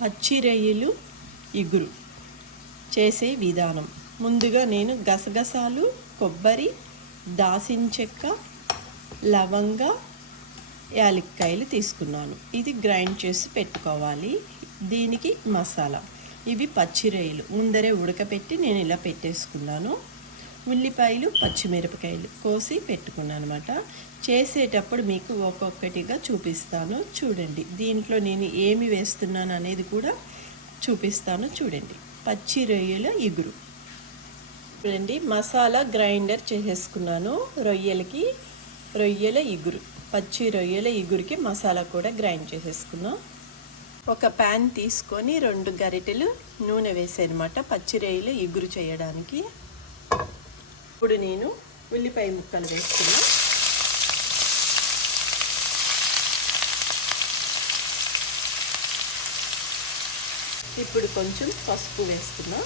పచ్చి రొయ్యలు ఇగురు చేసే విధానం. ముందుగా నేను గసగసాలు, కొబ్బరి, దాల్చిన చెక్క, లవంగ, యాలక్కాయలు తీసుకున్నాను. ఇది గ్రైండ్ చేసి పెట్టుకోవాలి. దీనికి మసాలా. ఇవి పచ్చి రొయ్యలు ముందరే ఉడకపెట్టి నేను ఇలా పెట్టేసుకున్నాను. ఉల్లిపాయలు, పచ్చిమిరపకాయలు కోసి పెట్టుకున్నాను అనమాట. చేసేటప్పుడు మీకు ఒక్కొక్కటిగా చూపిస్తాను చూడండి. దీంట్లో నేను ఏమి వేస్తున్నాను అనేది కూడా చూపిస్తాను చూడండి. పచ్చి రొయ్యల ఇగురు చూడండి. మసాలా గ్రైండర్ చేసేసుకున్నాను. రొయ్యల ఇగురు, పచ్చి రొయ్యల ఇగురికి మసాలా కూడా గ్రైండ్ చేసేసుకున్నాం. ఒక ప్యాన్ తీసుకొని 2 గరిటెలు నూనె వేసానమాట పచ్చి రొయ్యల ఇగురు చేయడానికి. ఇప్పుడు నేను ఉల్లిపాయ ముక్కలు వేస్తున్నా. ఇప్పుడు కొంచెం పసుపు వేస్తున్నా,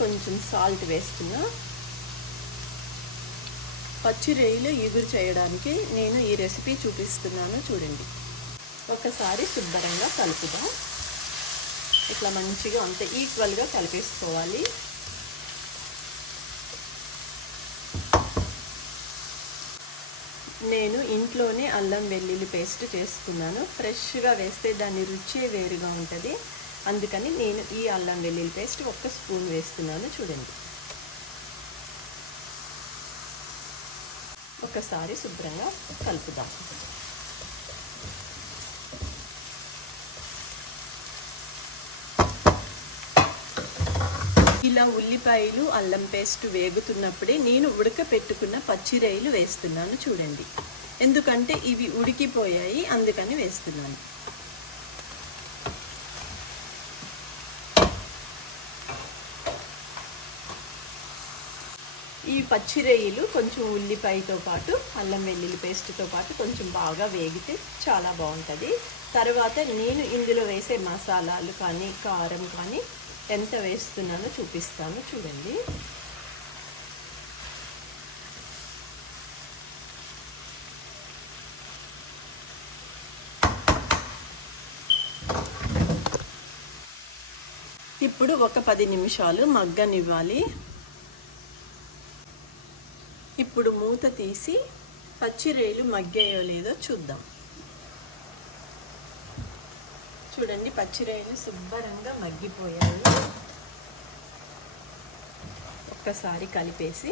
కొంచెం సాల్ట్ వేస్తున్నా. పచ్చి రొయ్యలు ఇగురు చేయడానికి నేను ఈ రెసిపీ చూపిస్తున్నాను చూడండి. ఒకసారి శుభ్రంగా కలుపుదాం. ఇట్లా మంచిగా అంత ఈక్వల్గా కలిపేసుకోవాలి. నేను ఇంట్లోనే అల్లం వెల్లుల్లి పేస్ట్ చేసుకున్నాను. ఫ్రెష్గా వేస్తే దాని రుచి వేరుగా ఉంటుంది. అందుకని నేను ఈ అల్లం వెల్లుల్లి పేస్ట్ 1 స్పూన్ వేస్తున్నాను చూడండి. ఒకసారి శుభ్రంగా కలుపుదాం. ఇలా ఉల్లిపాయలు, అల్లం పేస్ట్ వేగుతున్నప్పుడే నేను ఉడకపెట్టుకున్న పచ్చి రొయ్యలు వేస్తున్నాను చూడండి. ఎందుకంటే ఇవి ఉడికిపోయాయి, అందుకని వేస్తున్నాను. ఈ పచ్చి రొయ్యలు కొంచెం ఉల్లిపాయతో పాటు అల్లం వెల్లుల్లి పేస్ట్తో పాటు కొంచెం బాగా వేగితే చాలా బాగుంటుంది. తర్వాత నేను ఇందులో వేసే మసాలాలు కానీ కారం కానీ ఎంత వేస్తున్నానో చూపిస్తాను చూడండి. ఇప్పుడు ఒక 10 నిమిషాలు మగ్గనివ్వాలి. ఇప్పుడు మూత తీసి పచ్చి రొయ్యలు మగ్గాయో లేదో చూద్దాం. చూడండి, పచ్చి రొయ్యలు శుభ్రంగా మగ్గిపోయాయి. ఒక్కసారి కలిపేసి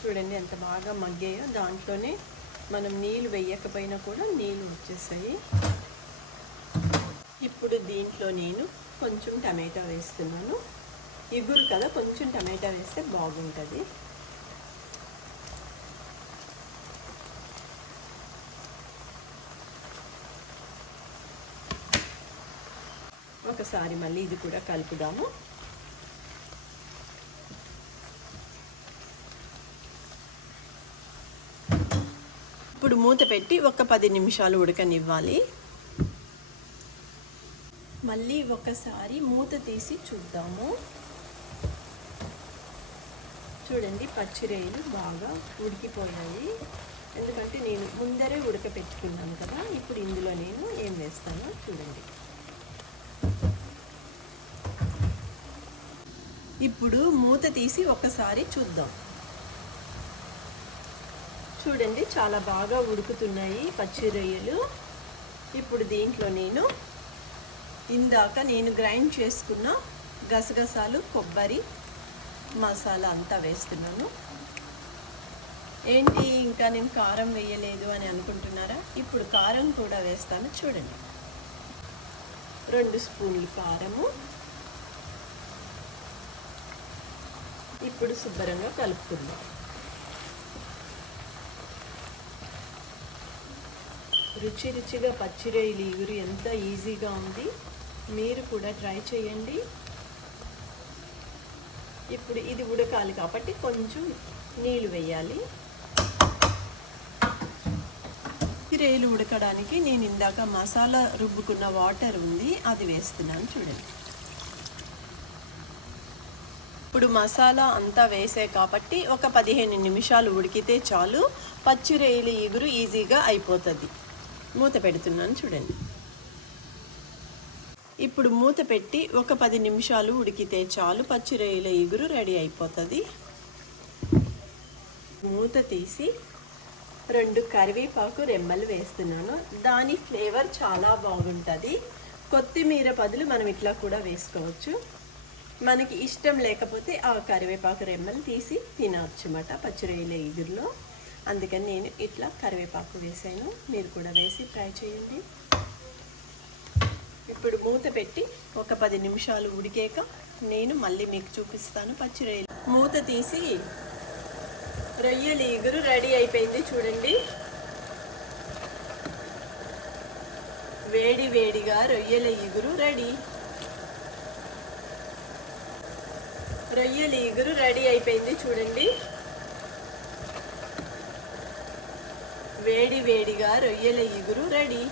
చూడండి ఎంత బాగా మగ్గాయో. దాంట్లోనే మనం నీళ్ళు వేయకపోయినా కూడా నీళ్ళు వచ్చేసాయి. ఇప్పుడు దీంట్లో నేను కొంచెం టమాటా వేస్తున్నాను. ఇగురు కదా, కొంచెం టమాటా వేస్తే బాగుంటుంది. ఒకసారి మళ్ళీ ఇది కూడా కలుపుదాము. ఇప్పుడు మూత పెట్టి ఒక 10 నిమిషాలు ఉడకనివ్వాలి. మళ్ళీ ఒకసారి మూత తీసి చూద్దాము. చూడండి, పచ్చి రొయ్యలు బాగా ఉడికిపోయాయి. ఎందుకంటే నేను ముందరే ఉడకపెట్టుకున్నాను కదా. ఇప్పుడు ఇందులో నేను ఏం వేస్తానో చూడండి. ఇప్పుడు మూత తీసి ఒకసారి చూద్దాం. చూడండి, చాలా బాగా ఉడుకుతున్నాయి పచ్చి రొయ్యలు. ఇప్పుడు దీంట్లో నేను ఇందాక నేను గ్రైండ్ చేసుకున్న గసగసాలు, కొబ్బరి, మసాలా అంతా వేస్తున్నాను. ఏంటి ఇంకా నేను కారం వేయలేదు అని అనుకుంటున్నారా? ఇప్పుడు కారం కూడా వేస్తాను చూడండి. 2 స్పూన్లు కారము. ఇప్పుడు శుభ్రంగా కలుపుకుందాం. రుచిగా పచ్చి రొయ్యలు ఇగురు ఎంత ఈజీగా ఉంది. మీరు కూడా ట్రై చేయండి. ఇప్పుడు ఇది ఉడకాలి కాబట్టి కొంచెం నీళ్ళు వేయాలి. రొయ్యలు ఉడకడానికి నేను ఇందాక మసాలా రుబ్బుకున్న వాటర్ ఉంది, అది వేస్తున్నాను చూడండి. ఇప్పుడు మసాలా అంతా వేసే కాబట్టి ఒక 15 నిమిషాలు ఉడికితే చాలు. పచ్చి రొయ్యల ఇగురు ఈజీగా అయిపోతుంది. మూత పెడుతున్నాను చూడండి. ఇప్పుడు మూత పెట్టి ఒక 10 నిమిషాలు ఉడికితే చాలు, పచ్చి రొయ్యల ఇగురు రెడీ అయిపోతుంది. మూత తీసి 2 కరివేపాకు రెమ్మలు వేస్తున్నాను. దాని ఫ్లేవర్ చాలా బాగుంటుంది. కొత్తిమీర బదులు మనం ఇట్లా కూడా వేసుకోవచ్చు. మనకి ఇష్టం లేకపోతే ఆ కరివేపాకు రెమ్మలు తీసి తినవచ్చు అన్నమాట పచ్చి రొయ్యల ఇగురులో. అందుకని నేను ఇట్లా కరివేపాకు వేసాను. మీరు కూడా వేసి ట్రై చేయండి. ఇప్పుడు మూత పెట్టి ఒక 10 నిమిషాలు ఉడికాక నేను మళ్ళీ మీకు చూపిస్తాను పచ్చి రొయ్యలు. మూత తీసి రొయ్యల ఇగురు రెడీ అయిపోయింది చూడండి. వేడి వేడిగా రొయ్యల ఇగురు రెడీ. రొయ్యల ఇగురు రెడీ అయిపోయింది చూడండి. వేడి వేడిగా రొయ్యల ఇగురు రెడీ.